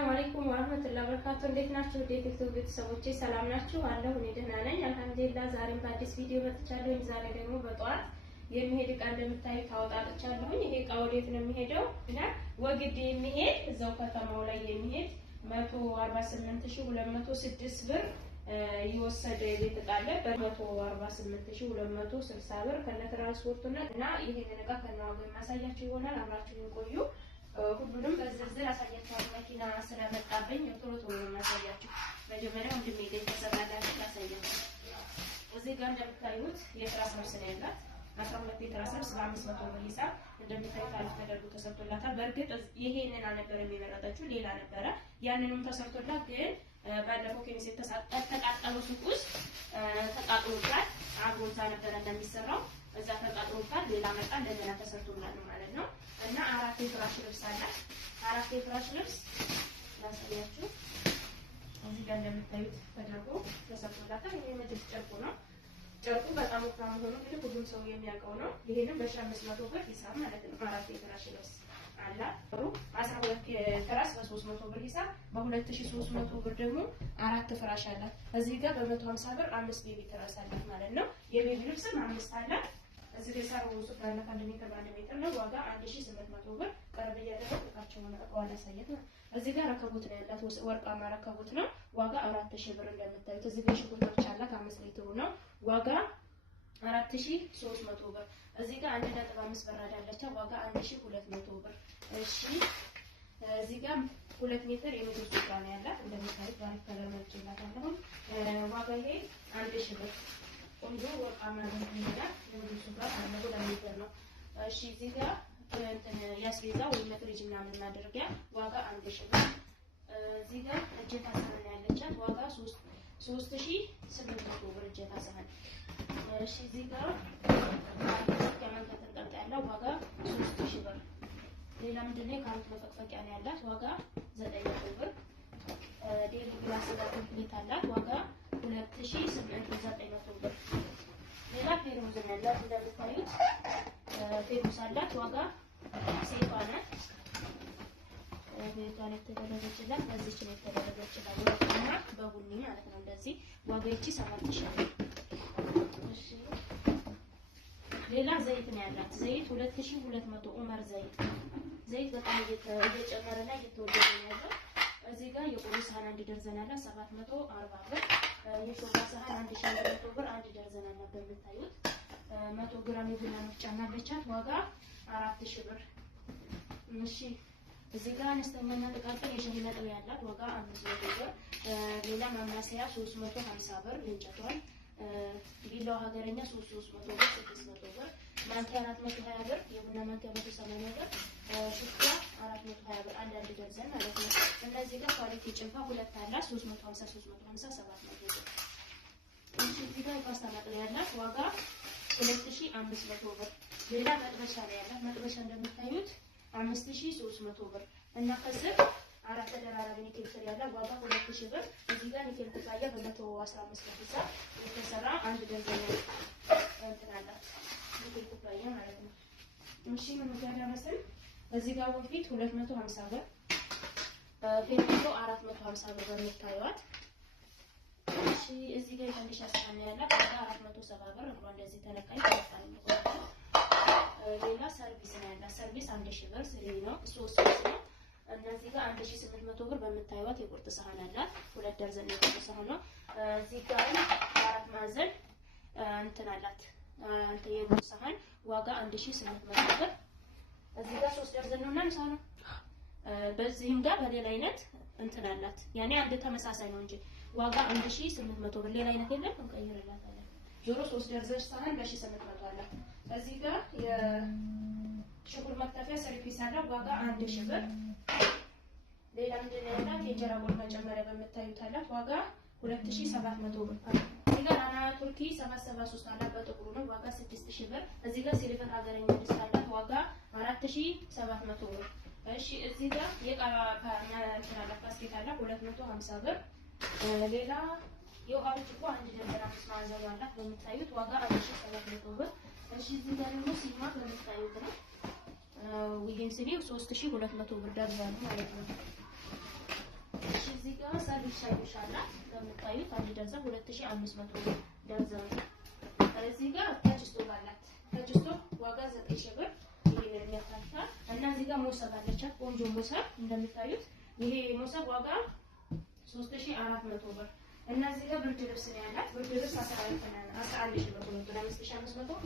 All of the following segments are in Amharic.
ሰላም አለይኩም ወራህመቱላሂ ወበረካቱ። እንዴት ናችሁ? ዩቲዩብ ቤተሰቦቼ ሰላም ናችሁ? አለሁ እኔ ደህና ነኝ አልሐምዱሊላህ። ዛሬም በአዲስ ቪዲዮ መጥቻለሁ። ዛሬ ደግሞ በጠዋት የሚሄድ እቃ እንደምታዩት ታወጣጥቻለሁ። ይሄ እቃ ወዴት ነው የሚሄደው? እና ወግዴ የሚሄድ እዛው ከተማው ላይ የሚሄድ 148206 ብር የወሰደ የቤት እቃ አለ። በ148260 ብር ከነ ትራንስፖርቱና እና ይሄንን እቃ ከነዋጋው የማሳያችሁ ይሆናል። አብራችሁን ቆዩ። ሁሉንም በዝርዝር አሳያችኋለሁ። መኪና ስለመጣብኝ ቶሎ ቶሎ ማሳያችሁ። መጀመሪያ ወንድሜ ገዝተሰራላችሁ ላሳያችሁ። እዚህ ጋር እንደምታዩት የትራስ ልብስ ነው ያላት 12 የትራስ ልብስ በ500 ብር ሂሳብ እንደምታዩት አሪፍ ተደርጎ ተሰርቶላታል። በእርግጥ ይሄንን አልነበረም የመረጠችው ሌላ ነበረ። ያንንም ተሰርቶላት ግን ባለፈው ኬሚስ ተቃጠሉ ሱቅ ውስጥ ተቃጥሎታል። አብሮታ ነበረ እንደሚሰራው እዛ ተቃጥሎታል። ሌላ መጣ እንደገና ተሰርቶላል ማለት ነው። እና አራት የፍራሽ ልብስ አላት። አራት የፍራሽ ልብስ ላሳያችሁ። እዚህ ጋር እንደምታዩት ተደርጎ ተሰርቶላታል። ይሄ ምድር ጨርቁ ነው። ጨርቁ በጣም ወፍራም ሆኖ እንግዲህ ሁሉም ሰው የሚያውቀው ነው። ይሄንም በ1500 ብር ሂሳብ ማለት ነው። አራት የፍራሽ ልብስ አላት። 12 የትራስ በ300 ብር ሂሳብ በ2300 ብር ደግሞ አራት ፍራሽ አላት። እዚህ ጋር በ150 ብር 5 ቤቢ ትራስ አላት ማለት ነው። የቤቢ ልብስም 5 አላት። እዚህ ጋር ሳሩ ሱፍ አለ 1 ሜትር በ1 ሜትር ነው። ዋጋ 1800 ብር። ቀርብ እያደረኩ እቃቸውን አቋላ ሳይት ነው። እዚህ ጋር ረከቦት ነው ያላት። ወርቃማ ረከቦት ነው። ዋጋ 4000 ብር እንደምታዩት። እዚህ ጋር ሽኩል መፍቻ አላት 5 ሊትር ነው። ዋጋ 4300 ብር። እዚህ ጋር 1.5 በራዳ አለች። ዋጋ 1200 ብር። እሺ እዚህ ጋር 2 ሜትር የምግብ ሱፍራ ነው ያላት። እንደምታዩት ባሪክ ከለር መልጭላታለሁ። ዋጋ ይሄ 1000 ብር። ቆንጆ ወርቃማ ነው ይላል። የምግብ ሱፍራ አለ 2 ሜትር ነው። እሺ እዚህ ጋር ያስቤዛ ወይ ፍሪጅ ምናምን እናደርጊያ ዋጋ 1000 ብር። እዚህ ጋር እጀታ ሳህን ያለቻት ዋጋ 3800 ብር እጀታ ሳህን። እሺ እዚህ ጋር ከመን ተጠንቀቅ ያለው ዋጋ 3000 ብር። ሌላ ምንድነው የካሮት መፈቅፈቂያ ነው ያላት ዋጋ 900 ብር። ዴሊ ግላስ ጋር ኮምፕሊት አላት ዋጋ 2900 ብር። ሌላ ፌሩዝ ነው ያላት እንደምታዩት ፌሩዝ አላት ዋጋ ሴቷ ናት። ቤቷን የተደረገችላት በዚች ነው የተደረገችላት ወርቅና በቡኒ ማለት ነው። እንደዚህ ዋጋ ይቺ 7000 ብር። እሺ ሌላ ዘይት ነው ያላት ዘይት 2200 ኡመር ዘይት በጣም እየጨመረና እየተወደደ ነው ያለው። እዚህ ጋር የቁርስ ሳህን 1 ደርዘን አለ 740 ብር። የሾርባ ሳህን 1100 ብር 1 ደርዘን አለ። በምታዩት 100 ግራም የቡና መፍጫ አለቻት ዋጋ 4000 ብር። እሺ እዚህ ጋር አነስተኛና ጥቃቅን የሻይ መጥበያ ያላት ዋጋ 500 ብር። ሌላ ማማሰያ 350 ብር እንጨቷል። ቢላዋ ሀገረኛ 300 ብር 600 ብር። ማንኪያ 420 ብር። የቡና ማንኪያ 180 ብር። ሹካ 420 ብር 1 ደርዘን ማለት ነው። እነዚህ ጋር ኳሊቲ ጭልፋ ሁለት አላት 350 700 ብር። እዚህ ጋር የፓስታ መጥበያ ያላት ዋጋ 2500 ብር። ሌላ መጥበሻ ነው ያላት። መጥበሻ እንደምታዩት 5300 ብር እና ከስር አራት ተደራራቢ ኒኬል ስር ያለ ዋጋ 2000 ብር። እዚህ ጋር ኒኬል ኩባያ በ115 ብር ሂሳብ የተሰራ 1 ደርዘን እንትን አላት ኒኬል ኩባያ ማለት ነው። እሺ ምን ጋር ደረስን? እዚህ ጋር ወፊት 250 ብር ፌርሜንቶ 450 ብር በምታዩት። እሺ እዚህ ጋር የፈንዲሻ ሳህን ያላት ዋጋ 470 ብር። እንኳን እንደዚህ ተነካኝ ተነካኝ ነው። ሌላ ሰርቪስ ነው ያላት። ሰርቪስ 1000 ብር ስሪ ነው 3 ነው። እነዚህ ጋር 1800 ብር በምታዩት የቁርጥ ሳህን አላት 2 ደርዘን የቁርጥ ሳህን ነው። እዚህ ጋር አራት ማዕዘን እንትን አላት የቁርጥ ሳህን ዋጋ 1800 ብር። እዚህ ጋር 3 ደርዘን ነውና ንሳ ነው። በዚህም ጋር በሌላ አይነት እንትን አላት ያኔ አንድ ተመሳሳይ ነው እንጂ ዋጋ 1800 ብር። ሌላ አይነት የለም እንቀይርላታለን። ዞሮ 3 ደርዘን ሳህን በ1800 አላት። እዚህ ጋር የሽኩር መክተፊያ ሰርቪስ አለ ዋጋ 1000 ብር። ሌላ ምንድን ነው ያላት? የእንጀራ ቆል መጨመሪያ በምታዩት አላት ዋጋ 2700 ብር። እዚህ ጋር አና ቱርኪ 773 አላት በጥቁሩ ነው ዋጋ 6000 ብር። እዚህ ጋር ሲልቨር ሀገረኛ ድስት አላት ዋጋ 4700 ብር። እሺ እዚህ ጋር የቃራ ባስኬት አላት 250 ብር። ሌላ የውሃ ብርጭቆ 1 ደርዘን 5 ማዕዘን አላት በምታዩት ዋጋ 1700 ብር። እሺ እዚህ ጋር ደግሞ ሲማ በምታዩት ነው ይሄን ስሪ 3200 ብር ደርዘን ማለት ነው። ቢግ ሳይዝ አላት እንደምታዩት አንድ ደርዘን 2500 ደርዘን። እዚህ ጋር ታች ስቶቭ አላት። ታች ስቶቭ ዋጋ 9000 ብር ይሄን የሚያካትታል እና እዚህ ጋር ሞሰብ አለቻት ቆንጆ ሞሰብ እንደምታዩት ይሄ ሞሰብ ዋጋ 3400 ብር እና እዚህ ጋር ብርድ ልብስ ነው ያላት። ብርድ ልብስ 11000 ብር ነው 5500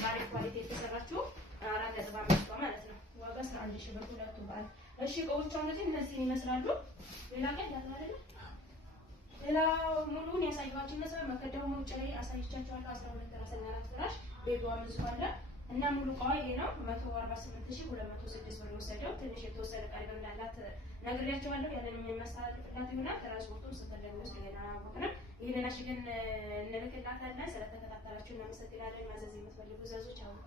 በአሪፍ ኳሊቲ የተሰራችው 4.5 ማለት ነው። ዋጋ 11000 ብር ሁለቱ ባል። እሺ እቃዎቹ እንግዲህ እነዚህ ይመስላሉ። ሌላ ቀን አይደል? ሌላ ሙሉውን ያሳየኋችሁ መሰረት መከዳው መውጫ ላይ አሳይቻችኋለሁ። 12 ራስና አራት ፍራሽ ቤቷ ብዙ አለ እና ሙሉ እቃዋ ይሄ ነው። 148206 ብር ወሰደው። ትንሽ የተወሰነ ቀሪ እንዳላት ነግሬያቸዋለሁ። ያንን የሚያስተላልፍላት ይሆናል። ትራንስፖርቱን ስትፈልጉ ውስጥ ገና አወቅንም። ይሄንን አሽገን እንልክላታለን። ስለተከታተላችሁ እናመሰግናለን። ማዘዝ የምትፈልጉ ዘዞች አሁን